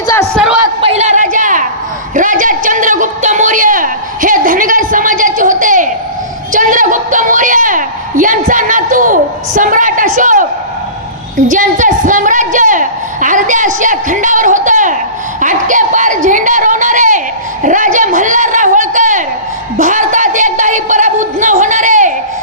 भूमीचा सर्वात पहिला राजा चंद्रगुप्त मौर्य हे धनगर समाजाचे होते। चंद्रगुप्त मौर्य यांचा नातू सम्राट अशोक, ज्यांचं साम्राज्य अर्ध्या आशिया खंडावर होतं। अटके पार झेंडा रोवणारे राजा मल्हारराव होळकर, भारतात एकदाही पराभूत न होणारे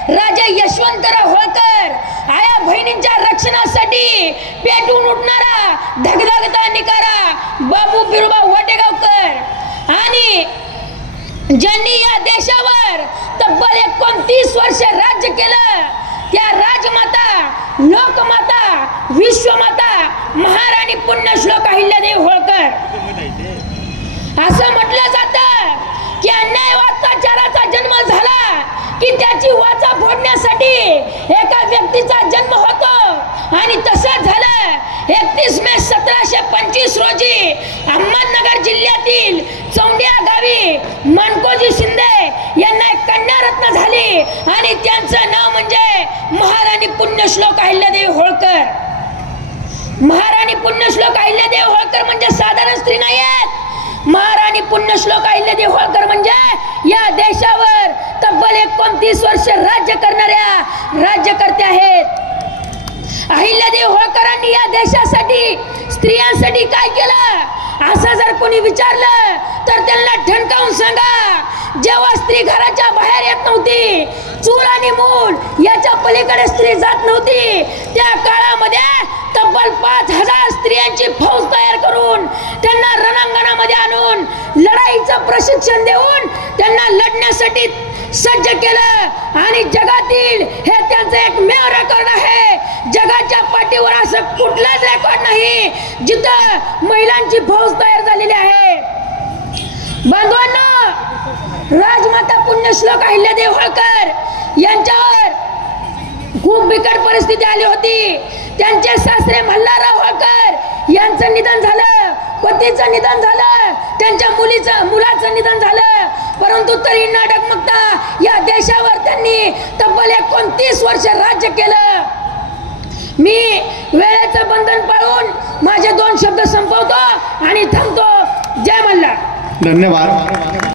राजा यशवंतराव होळकर, आया बहिणींच्या रक्षणासाठी पेटून उठणारा धगधगता निकारा बाबू बिरोबा वटेगावकर आणि ज्यांनी या देशावर तब्बल 29 वर्ष राज्य केलं त्या राजमाता, लोकमाता, विश्वमाता महाराणी पुण्यश्लोक अहिल्यादेवी होळकर। असं म्हटलं जातं की अन्याय व अत्याचाराचा जन्म झाला की त्याची वाचा फोडण्यासाठी एका व्यक्तीचा जन्म होतो आणि तसंच झालं। 31 मे 1725 रोजी अहमदनगर जिल्ह्यातील चौंडिया गावी माणकोजी शिंदे यांना एक कन्यारत्न झाली आणि त्यांचं नाव म्हणजे महाराणी पुण्यश्लोक अहिल्यादेवी होळकर। महाराणी पुण्यश्लोक अहिल्यादेवी होळकर म्हणजे साधारण स्त्री नाही आहेत। महाराणी पुण्यश्लोक अहिल्यादेवी होळकर म्हणजे या देशावर तब्बल 29 वर्ष राज्य करणाऱ्या राज्यकर्त्या आहेत। अहिल्यादेवी होळकरांनी या देशासाठी, स्त्रियांसाठी काय केलं असं जर कोणी विचारलं तर त्यांना ठणकावून सांगा, जेव्हा स्त्री घराच्या बाहेर येत नव्हती, चूल आणि मूल याच्या पलीकडे स्त्री जात नव्हती, त्या काळामध्ये तब्बल 5000 स्त्रियांची फौज तयार करून त्यांना रणांगणामध्ये आणून लढाईचं प्रशिक्षण देऊन त्यांना लढण्यासाठी सज्ज केलं आणि जगातील हे त्यांचं एकमेव रेकॉर्ड आहे। जगाच्या पाठीवर असं कुठलाच रेकॉर्ड नाही जिथं महिलांची फौज तयार झालेली आहे। बांधवांनो, राजमाता पुण्यश्लोक अहिल्यादेवी होळकर यांच्यावर खूप बिकट परिस्थिती आली होती। त्यांचे सासरे मल्हारराव होळकर यांचं निधन झालं, पतीचं निधन झालं, त्यांच्या मुलाचं निधन झालं, परंतु तरी न डगमगता या देशावर त्यांनी तब्बल 29 वर्ष राज्य केलं। मी वेळेचं बंधन पाळून माझे 2 शब्द संपवतो आणि थांबतो। जय मल्हार। धन्यवाद।